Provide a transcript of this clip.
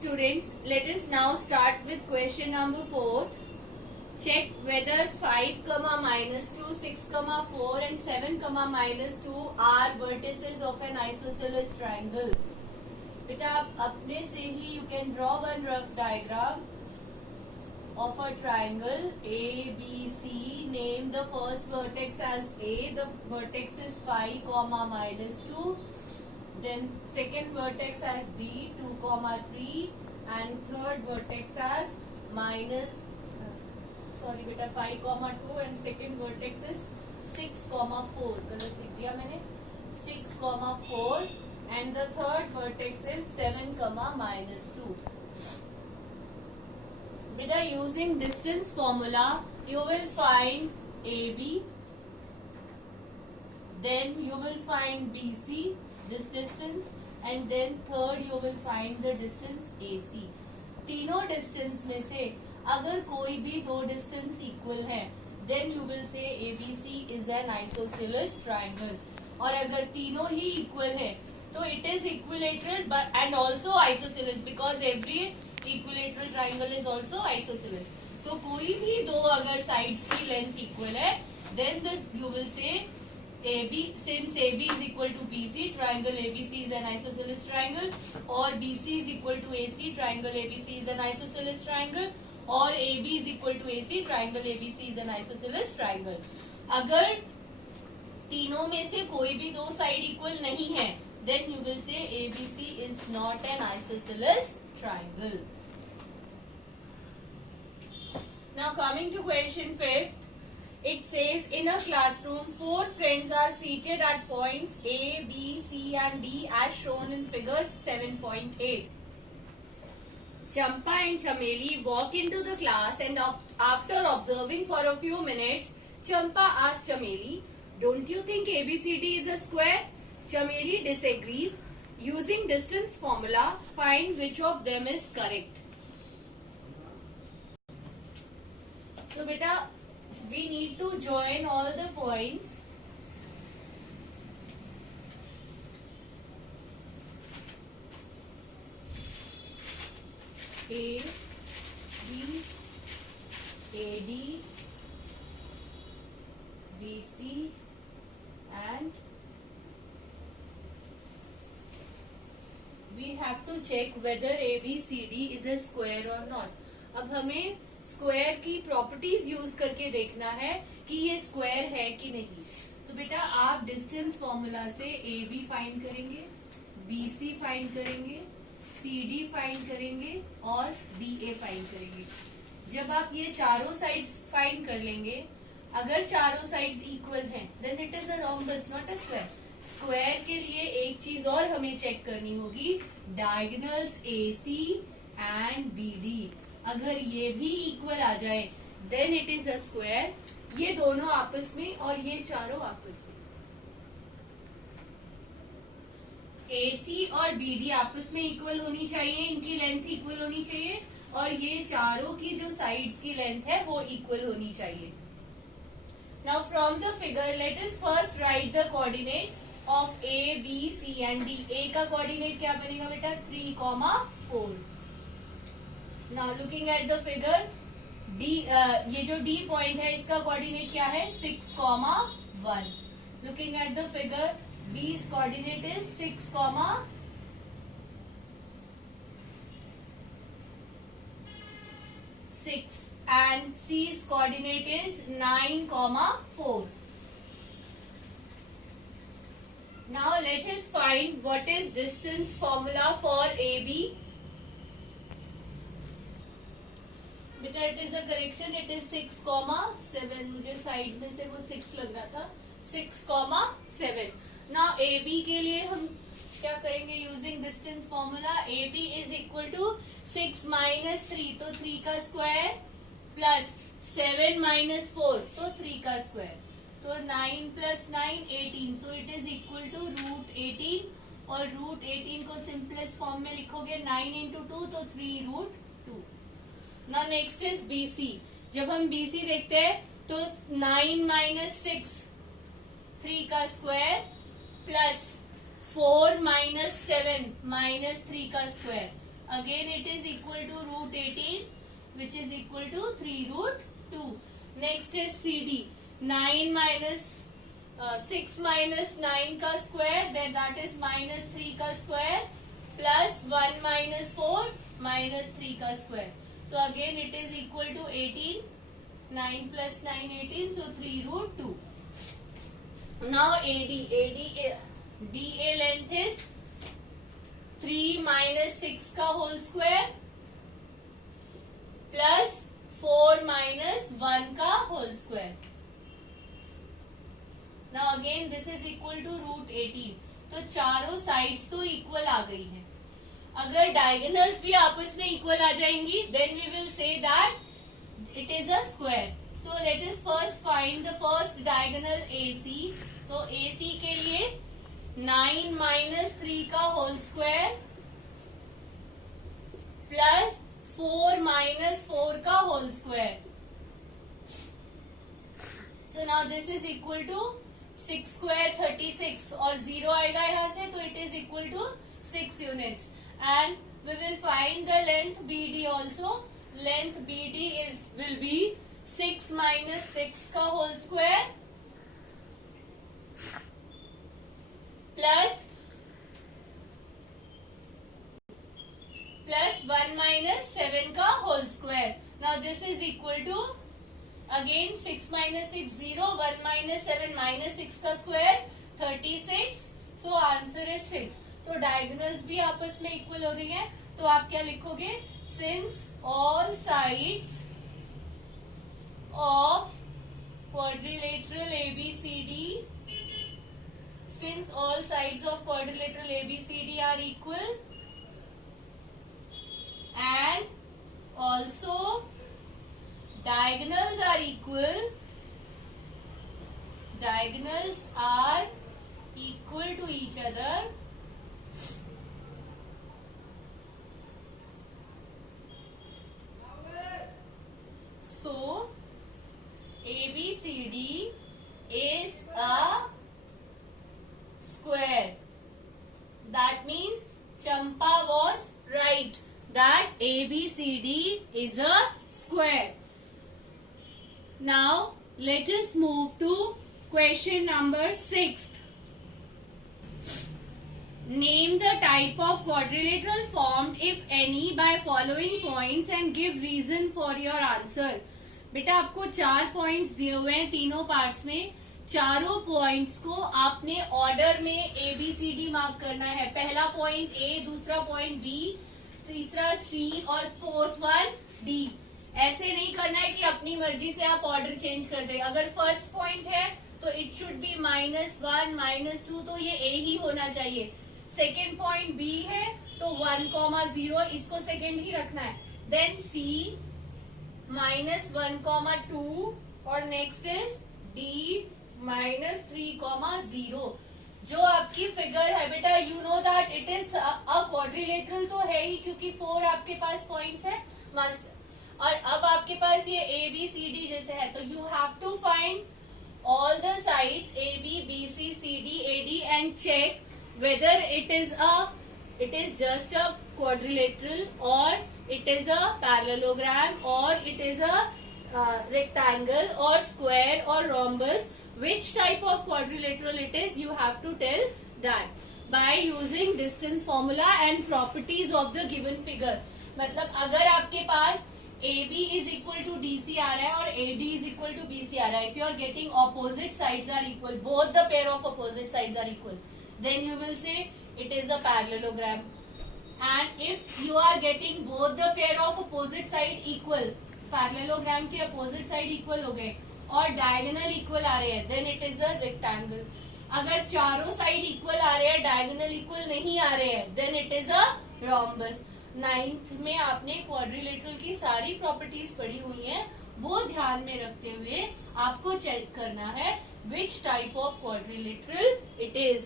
Students, let us now start with question number 4. Check whether 5 comma minus 2, 6 comma 4 and 7 comma minus 2 are vertices of an isosceles triangle. बेटा आप अपने से ही you can draw one rough diagram of a triangle ABC. Name the first vertex as A. The vertex is 5 comma minus 2. Then second vertex as B 2 comma 3 and third vertex as minus 5 comma 2 and second vertex is 6 comma 4. गलत लिख दिया मैंने 6 comma 4 and the third vertex is 7 comma minus 2. Beta, using distance formula you will find AB, then you will find BC, this distance, and then third you will find the distance AC. तीनों distance में से अगर कोई भी दो distance equal है then you will say ABC is an isosceles triangle. और अगर तीनों ही equal है तो it is equilateral but and also isosceles because every equilateral triangle is also isosceles. तो कोई भी दो अगर sides की length equal है then you will say AB, since AB is equal to BC, triangle ABC is an isosceles triangle, or BC is equal to AC, triangle ABC is an isosceles triangle, or AB is equal to AC, triangle ABC is an isosceles triangle. अगर तीनों में से कोई भी दो side equal नहीं है then you will say ABC is not an isosceles triangle. Now coming to question 5. It says in a classroom, 4 friends are seated at points A, B, C and D as shown in figure 7.8. Champa and Chameli walk into the class and after observing for a few minutes, Champa asks Chameli, "Don't you think ABCD is a square?" Chameli disagrees. Using distance formula, find which of them is correct. So beta, we need to join all the points A, B, AD, BC and we have to check whether ABCD is a square or not. अब हमें square की properties use करके देखना है कि ये square है कि नहीं. तो बेटा आप डिस्टेंस फॉर्मूला से ए बी फाइंड करेंगे, बी सी फाइंड करेंगे, सी डी फाइंड करेंगे और डी ए फाइंड करेंगे. जब आप ये चारों साइड्स फाइंड कर लेंगे, अगर चारों साइड्स इक्वल हैं then it is a rhombus not a square. Square के लिए एक चीज और हमें चेक करनी होगी, diagonals A C and B D. अगर ये भी इक्वल आ जाए then it is a square. ये दोनों आपस में और ये चारों आपस में, AC और BD आपस में इक्वल होनी चाहिए, इनकी लेंथ इक्वल होनी चाहिए और ये चारों की जो साइड्स की लेंथ है वो इक्वल होनी चाहिए. Now from the figure let us first right the coordinates of A, B, C and D. A का कोऑर्डिनेट क्या बनेगा बेटा 3, 4. Now looking at the figure, D ये जो D पॉइंट है इसका कोऑर्डिनेट क्या है 6, 1. Looking at the figure, B's coordinate is 6, 6 and C's coordinate is 9, 4. Now let us find what is distance formula for AB. बेटा it is a correction, it is 6, 7. मुझे side में से वो 6 लग रहा था. 6, 7. नाउ ए बी के लिए हम क्या करेंगे using distance formula. A B is equal to 6 minus 3 तो 3 का स्क्वायर प्लस 7 माइनस 4 तो 3 का स्क्वायर. तो 9 plus 9 18. So it is equal to root 18 और रूट 18 को सिंपलेस्ट फॉर्म में लिखोगे 9 इंटू 2 तो 3 root 2. Now next is BC. जब हम BC देखते हैं तो 9 माइनस 6 3 का स्क्वायर प्लस 4 माइनस 7 माइनस 3 का square. again it is equal to root 18, which is equal to 3 root 2. Next is CD, 9 minus 6 minus 9 का square, then that is minus 3 का square, plus 1 minus 4 minus 3 का square. So again it is equal to 18, 9 plus 9 18, so 3 root 2. Now DA length is 3 minus 6 का whole square plus 4 minus 1 का whole square. Now again this is equal to root 18. तो चारों sides तो equal आ गई हैं. अगर diagonals भी आपस में इक्वल आ जाएंगी, then we will say that it is a square. So let us first find the first diagonal AC. तो AC के लिए 9 minus 3 का whole square plus 4 minus 4 का whole square. So now this is equal to 6 square 36 और 0 आएगा यहाँ से, तो it is equal to 6 units. And we will find the length BD also. Length BD will be 6 minus 6 का whole square plus 1 minus 7 का whole square. Now this is equal to again 6 minus 6 0, 1 minus 7 minus 6 का square 36. So answer is 6. तो diagonals भी आपस में equal हो रही है, तो आप क्या लिखोगे? Since all sides of quadrilateral ABCD, since all sides of quadrilateral ABCD are equal and also diagonals are equal, diagonals are equal to each other, so ABCD is a square. That means Champa was right that ABCD is a square. Now let us move to question number 6. Name the type of quadrilateral formed, if any, by following points and give reason for your answer. बेटा आपको 4 points दिए हुए हैं तीनों parts में. चारों points को आपने ऑर्डर में ABCD मार्क करना है. पहला पॉइंट A, दूसरा पॉइंट B, तीसरा C और फोर्थ वन D. ऐसे नहीं करना है कि अपनी मर्जी से आप ऑर्डर चेंज कर दे. अगर फर्स्ट पॉइंट है तो इट शुड बी -1 -2, तो ये A ही होना चाहिए. सेकेंड पॉइंट B है तो 1,0, इसको सेकेंड ही रखना है. देन C -1,2 और नेक्स्ट इज D -3,0. जो आपकी फिगर है बेटा, you know that it is a quadrilateral तो है ही, क्योंकि 4 आपके पास पॉइंट्स है मस्ट. और अब आपके पास ये ABCD जैसे है, तो you have to find all the sides AB, BC, CD, AD and check whether it is just a quadrilateral or it is a parallelogram or it is a rectangle or square or rhombus. Which type of quadrilateral it is, you have to tell that by using distance formula and properties of the given figure. मतलब अगर आपके पास AB is equal to DC आ रहा है और AD is equal to BC आ रहा है, if you are getting opposite sides are equal, both the pair of opposite sides are equal, then you will say it is a parallelogram. And if you are getting both the pair of opposite side equal, parallelogram के opposite side equal हो गए और diagonal equal आ रहे हैं, then it is a rectangle. अगर चारों side equal आ रहे हैं, diagonal equal नहीं आ रहे हैं, then it is a rhombus. 9th में आपने क्वाड्रिलेटरल की सारी प्रॉपर्टीज पढ़ी हुई हैं, वो ध्यान में रखते हुए आपको चेक करना है which type of quadrilateral it is.